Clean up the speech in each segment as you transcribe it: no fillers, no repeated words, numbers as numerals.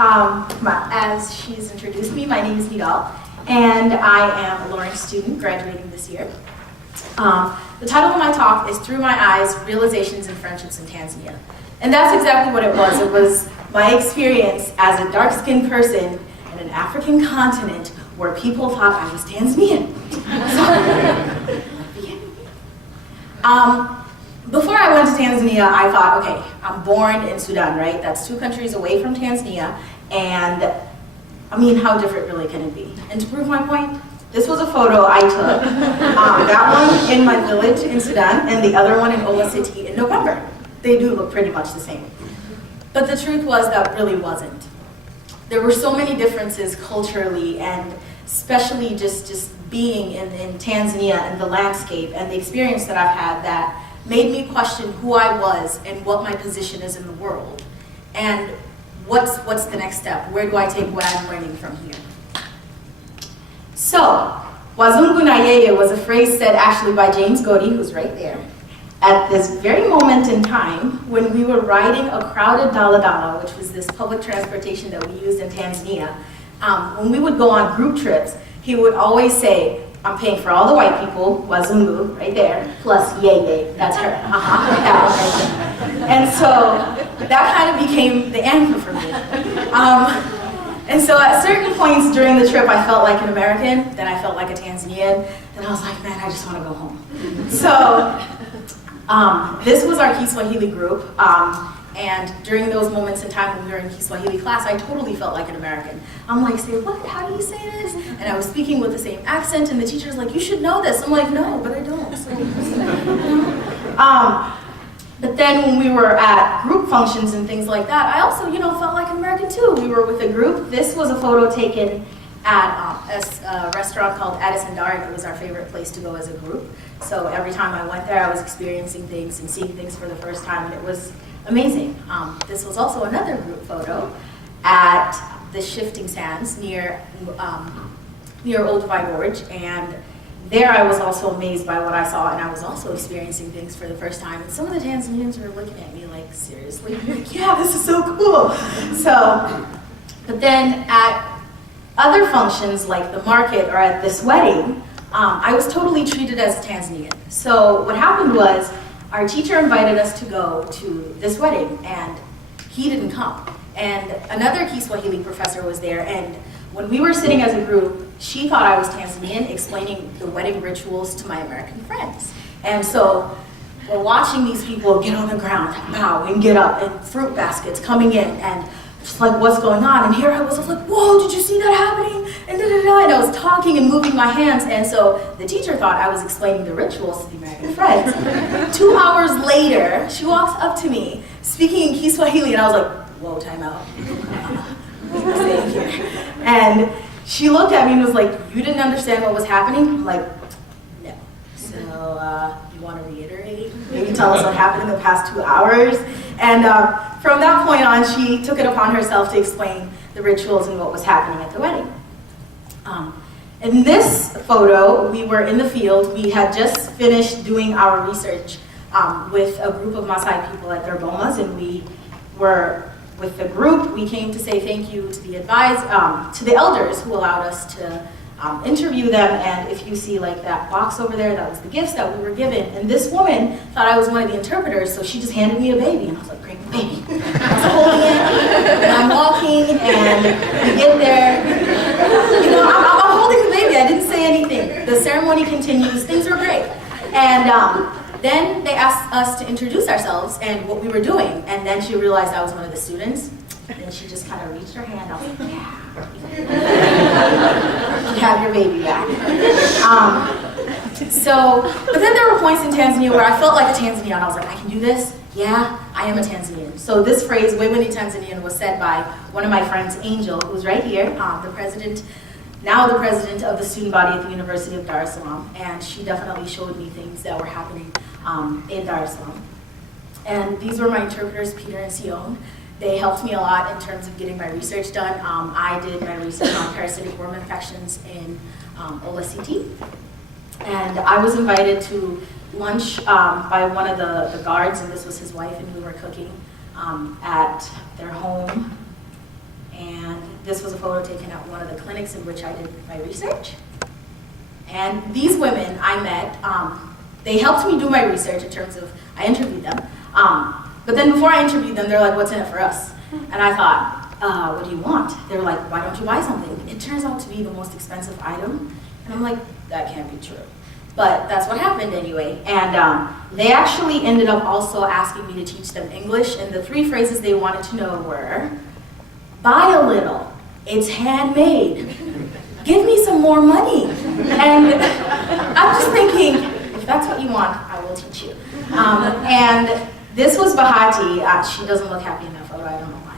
As she's introduced me, my name is Nidal, and I am a Lawrence student graduating this year. The title of my talk is Through My Eyes, Realizations and Friendships in Tanzania. And that's exactly what it was. It was my experience as a dark-skinned person in an African continent where people thought I was Tanzanian. Before I went to Tanzania, I thought, okay, I'm born in Sudan, right? That's 2 countries away from Tanzania, and I mean, how different really can it be? And to prove my point, this was a photo I took. That one in my village in Sudan, and the other one in Ola City in November. They do look pretty much the same. But the truth was that really wasn't. There were so many differences culturally, and especially just being in Tanzania and the landscape and the experience that I've had that made me question who I was and what my position is in the world. And what's the next step? Where do I take what I'm learning from here? So, Wazungu na yeye was a phrase said actually by James Godi, who's right there, at this very moment in time when we were riding a crowded daladala, which was this public transportation that we used in Tanzania. When we would go on group trips, he would always say, I'm paying for all the white people, Wazungu, right there, plus yeye, that's her, that one right there. And so that kind of became the anchor for me. And so at certain points during the trip, I felt like an American, then I felt like a Tanzanian, then I was like, man, I just want to go home. So this was our Kiswahili group, and during those moments in time when we were in Kiswahili class, I totally felt like an American. I'm like, say what? How do you say this? And I was speaking with the same accent, and the teacher's like, you should know this. I'm like, no, but I don't. So, but then when we were at group functions and things like that, I also, felt like an American too. We were with a group. This was a photo taken at a restaurant called Addison Dark. It was our favorite place to go as a group. So every time I went there, I was experiencing things and seeing things for the first time, and it was amazing. This was also another group photo at the Shifting Sands near Old Dubai Gorge, and there I was also amazed by what I saw, and I was also experiencing things for the first time. And some of the Tanzanians were looking at me like, seriously? Like, yeah, this is so cool. So, but then at other functions like the market or at this wedding, I was totally treated as a Tanzanian. So what happened was, our teacher invited us to go to this wedding, and he didn't come. And another Kiswahili professor was there, and when we were sitting as a group, she thought I was Tanzanian, explaining the wedding rituals to my American friends. And so we're watching these people get on the ground, bow, and get up, and fruit baskets coming in, and just like, what's going on? And here I was like, whoa, did you see that happening? And da-da-da, and I was talking and moving my hands, and so the teacher thought I was explaining the rituals to the American friends. 2 hours later, she walks up to me, speaking in Kiswahili, and I was like, whoa, time out. What's saying here? And she looked at me and was like, you didn't understand what was happening? I'm like, no. So, you want to reiterate? Maybe tell us what happened in the past 2 hours? And from that point on, she took it upon herself to explain the rituals and what was happening at the wedding. In this photo, we were in the field. We had just finished doing our research with a group of Maasai people at their bomas, and we were with the group. We came to say thank you to the elders who allowed us to interview them. And if you see like that box over there, that was the gifts that we were given. And this woman thought I was one of the interpreters, so she just handed me a baby, and I was like, great, baby. I was holding it, and I'm walking, and we get there. I'm holding the baby. I didn't say anything. The ceremony continues. Things were great. And then they asked us to introduce ourselves and what we were doing. And then she realized I was one of the students. And then she just kind of reached her hand. I was like, yeah. You have your baby back. But then there were points in Tanzania where I felt like a Tanzanian. I was like, I can do this. Yeah, I am a Tanzanian. So this phrase, wewe ni Tanzanian, was said by one of my friends, Angel, who's right here, now the president of the student body at the University of Dar es Salaam. And she definitely showed me things that were happening in Dar es Salaam. And these were my interpreters, Peter and Sion. They helped me a lot in terms of getting my research done. I did my research on parasitic worm infections in Ola City. And I was invited to lunch by one of the guards, and this was his wife, and we were cooking at their home. And this was a photo taken at one of the clinics in which I did my research. And these women I met, they helped me do my research in terms of, I interviewed them. But then before I interviewed them, they're like, what's in it for us? And I thought, what do you want? They were like, why don't you buy something? It turns out to be the most expensive item. And I'm like, that can't be true. But that's what happened anyway. And they actually ended up also asking me to teach them English. And the 3 phrases they wanted to know were, buy a little, it's handmade, give me some more money. And I'm just thinking, if that's what you want, I will teach you. And this was Bahati. She doesn't look happy in that photo, I don't know why.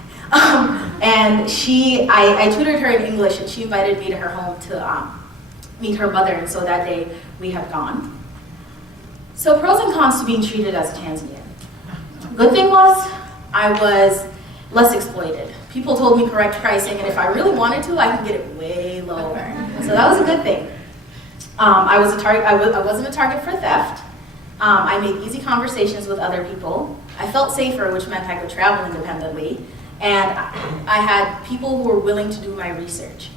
And I tutored her in English, and she invited me to her home to meet her mother, and so that day we had gone. So pros and cons to being treated as a Tanzanian. Good thing was, I was less exploited. People told me correct pricing, and if I really wanted to, I could get it way lower. So that was a good thing. I wasn't a target for theft. I made easy conversations with other people. I felt safer, which meant I could travel independently. And I had people who were willing to do my research.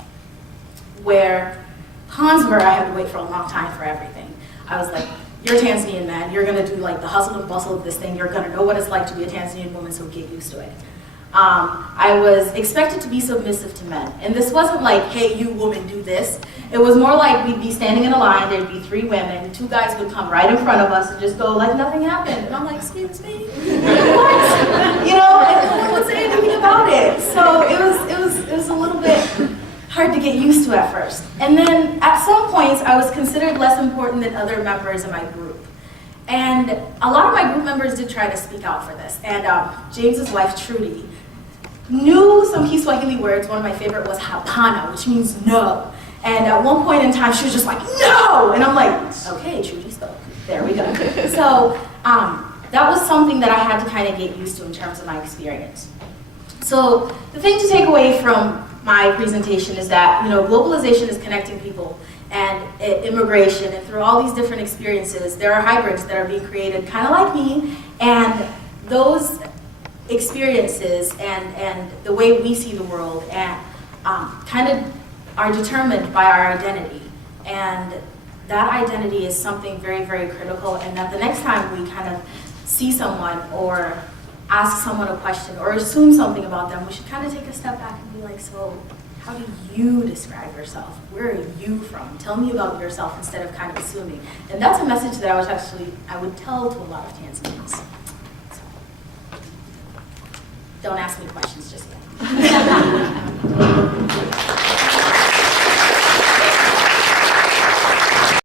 Where cons were, I had to wait for a long time for everything. I was like, you're a Tanzanian man, you're gonna do like the hustle and bustle of this thing, you're gonna know what it's like to be a Tanzanian woman, so get used to it. I was expected to be submissive to men. And this wasn't like, hey, you woman, do this. It was more like we'd be standing in a line, there'd be 3 women, 2 guys would come right in front of us and just go like nothing happened. And I'm like, excuse me? What? You know, and no one would say anything about it. So it was a little bit hard to get used to at first. And then at some points, I was considered less important than other members of my group. And a lot of my group members did try to speak out for this. And James's wife, Trudy, knew some Kiswahili words. One of my favorite was hapana, which means no. And at one point in time, she was just like, no! And I'm like, okay, Trudy spoke. There we go. So that was something that I had to kind of get used to in terms of my experience. So the thing to take away from my presentation is that, you know, globalization is connecting people, and immigration, and through all these different experiences, there are hybrids that are being created kind of like me, and those experiences and the way we see the world and kind of are determined by our identity. And that identity is something very, very critical, and that the next time we kind of see someone or ask someone a question or assume something about them, we should kind of take a step back and be like, so how do you describe yourself? Where are you from? Tell me about yourself instead of kind of assuming. And that's a message that I would tell to a lot of Tanzanians. So, don't ask me questions just yet.